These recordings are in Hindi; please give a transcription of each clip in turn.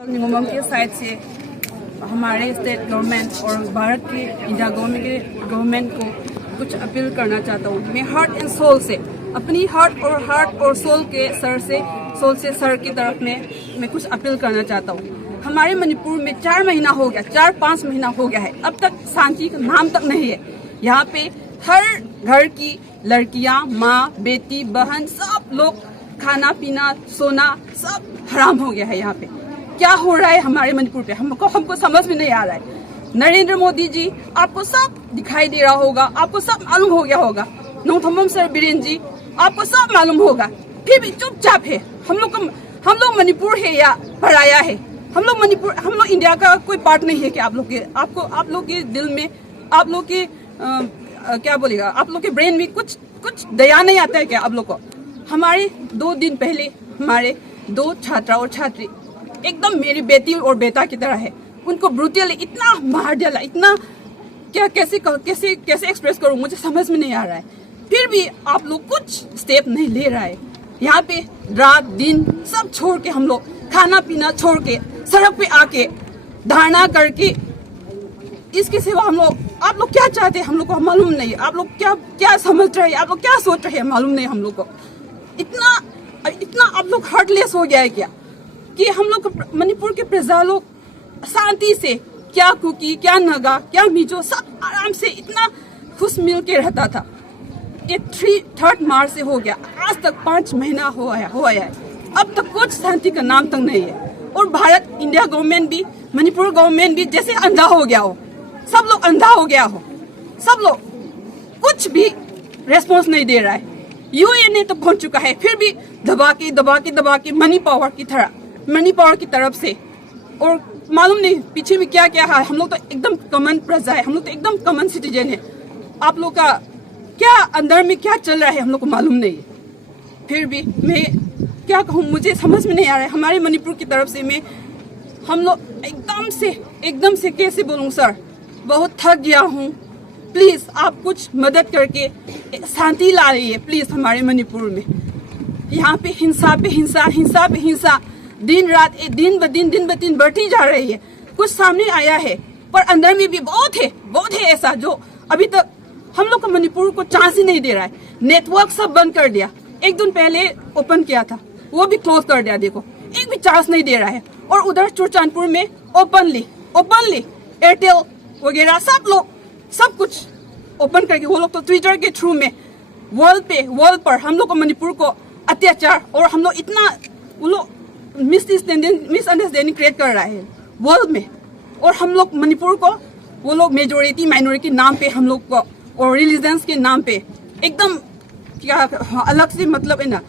निगम के साइड से हमारे स्टेट गवर्नमेंट और भारत के इंडिया गवर्नमेंट को कुछ अपील करना चाहता हूँ। मैं हार्ट एंड सोल से, अपनी हार्ट और सोल से सर की तरफ में मैं कुछ अपील करना चाहता हूँ। हमारे मणिपुर में 4-5 महीना हो गया है, अब तक शांति का नाम तक नहीं है। यहाँ पे हर घर की लड़कियाँ, माँ, बेटी, बहन, सब लोग खाना पीना सोना सब हराम हो गया है। यहाँ पे क्या हो रहा है हमारे मणिपुर पे, हमको समझ में नहीं आ रहा है। नरेंद्र मोदी जी, आपको सब दिखाई दे रहा होगा, आपको सब मालूम हो गया होगा। नौथम्बम सर बीरेन जी, आपको सब मालूम होगा, फिर भी चुपचाप है। हम लोग मणिपुर है या पराया है? हम लोग इंडिया का कोई पार्ट नहीं है कि आप लोग के दिल में, आप लोग के क्या बोलेगा, आप लोग के ब्रेन में कुछ दया नहीं आता है क्या आप लोग को? हमारे 2 दिन पहले हमारे 2 छात्रा और छात्री एकदम मेरी बेटी और बेटा की तरह है, उनको ब्रूटली इतना मार डाला, इतना क्या कैसे एक्सप्रेस करूं, मुझे समझ में नहीं आ रहा है। फिर भी आप लोग कुछ स्टेप नहीं ले रहा है। यहाँ पे रात दिन सब छोड़ के, हम लोग खाना पीना छोड़ के सड़क पे आके धरना करके, इसके सिवा आप लोग क्या चाहते हैं हम लोग को मालूम नहीं है। आप लोग क्या समझ रहे हैं, आप लोग क्या सोच रहे हैं मालूम नहीं हम लोग को। इतना आप लोग हार्टलेस हो गया है क्या कि हम लोग मणिपुर के प्रजा लोग शांति से क्या कुकी, क्या नगा, क्या मिजो सब आराम से इतना खुश मिल के रहता था। ये 3 मार्च से हो गया, आज तक 5 महीना हुआ है, अब तक कुछ शांति का नाम तक नहीं है। और भारत इंडिया गवर्नमेंट भी, मणिपुर गवर्नमेंट भी जैसे अंधा हो गया हो, सब लोग अंधा हो गया हो, सब लोग कुछ भी रेस्पॉन्स नहीं दे रहा है। यूएन ने तो पहुंच चुका है, फिर भी दबा के मनी पावर की तरफ से, और मालूम नहीं पीछे में क्या है। हम लोग तो एकदम कॉमन प्रजा है, हम लोग तो एकदम कॉमन सिटीजन है। आप लोग का क्या अंदर में क्या चल रहा है हम लोग को मालूम नहीं है। फिर भी मैं क्या कहूँ, मुझे समझ में नहीं आ रहा है। हमारे मणिपुर की तरफ से हम लोग एकदम से कैसे बोलूँ सर, बहुत थक गया हूँ। प्लीज आप कुछ मदद करके शांति ला रही है प्लीज हमारे मणिपुर में। यहाँ पे हिंसा पे हिंसा दिन ब दिन बढ़ती जा रही है। कुछ सामने आया है पर अंदर में भी बहुत है ऐसा जो अभी तक हम लोग को मणिपुर को चांस ही नहीं दे रहा है। नेटवर्क सब बंद कर दिया, 1 दिन पहले ओपन किया था वो भी क्लोज कर दिया। देखो एक भी चांस नहीं दे रहा है। और उधर चुरचानपुर में ओपनली एयरटेल वगैरह सब कुछ ओपन करके, वो लोग तो ट्विटर के थ्रू में वॉल पर हम लोग को मणिपुर को अत्याचार, और हम लोग इतना वो लोग मिसअंडरस्टैंडिंग क्रिएट कर रहा है वर्ल्ड में। और हम लोग मणिपुर को वो लोग मेजोरिटी माइनॉरिटी के नाम पे हम लोग को, और रिलीजन्स के नाम पे एकदम क्या अलग से मतलब है ना,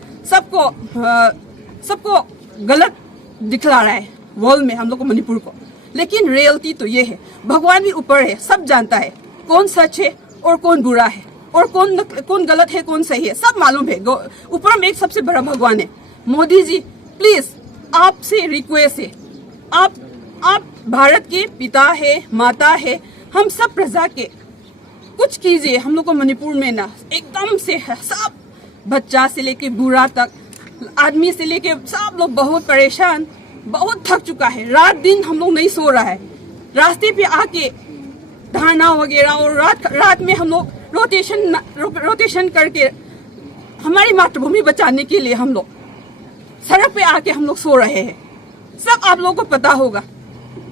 सबको गलत दिखला रहा है वर्ल्ड में हम लोग को मणिपुर को। लेकिन रियलिटी तो ये है, भगवान भी ऊपर है, सब जानता है कौन सच है और कौन बुरा है, और कौन गलत है कौन सही है, सब मालूम है। ऊपर में एक सबसे बड़ा भगवान है। मोदी जी प्लीज आपसे रिक्वेस्ट है, आप भारत के पिता है, माता है, हम सब प्रजा के कुछ कीजिए। हम लोग को मणिपुर में ना एकदम से सब बच्चा से लेके बूढ़ा तक, आदमी से लेके सब लोग बहुत परेशान, बहुत थक चुका है। रात दिन हम लोग नहीं सो रहा है, रास्ते पे आके धरना वगैरह, और रात में हम लोग रोटेशन करके हमारी मातृभूमि बचाने के लिए हम लोग सड़क पे आके हम लोग सो रहे हैं। सब आप लोगों को पता होगा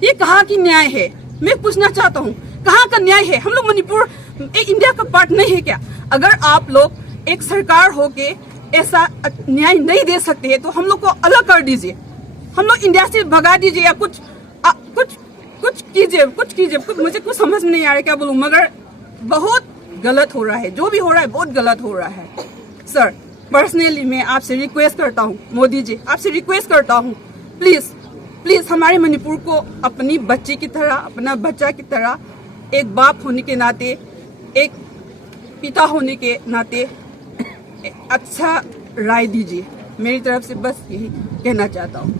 ये कहाँ की न्याय है। मैं पूछना चाहता हूँ कहाँ का न्याय है? हम लोग मणिपुर इंडिया का पार्ट नहीं है क्या? अगर आप लोग एक सरकार होके ऐसा न्याय नहीं दे सकते हैं तो हम लोग को अलग कर दीजिए, हम लोग इंडिया से भगा दीजिए, या कुछ कीजिए। मुझे कुछ समझ में नहीं आ रहा है क्या बोलूं, मगर बहुत गलत हो रहा है, जो भी हो रहा है बहुत गलत हो रहा है। सर पर्सनली मैं आपसे रिक्वेस्ट करता हूँ, मोदी जी आपसे रिक्वेस्ट करता हूँ, प्लीज हमारे मणिपुर को अपनी बच्ची की तरह, अपना बच्चा की तरह, एक बाप होने के नाते, एक पिता होने के नाते अच्छा राय दीजिए। मेरी तरफ से बस यही कहना चाहता हूँ।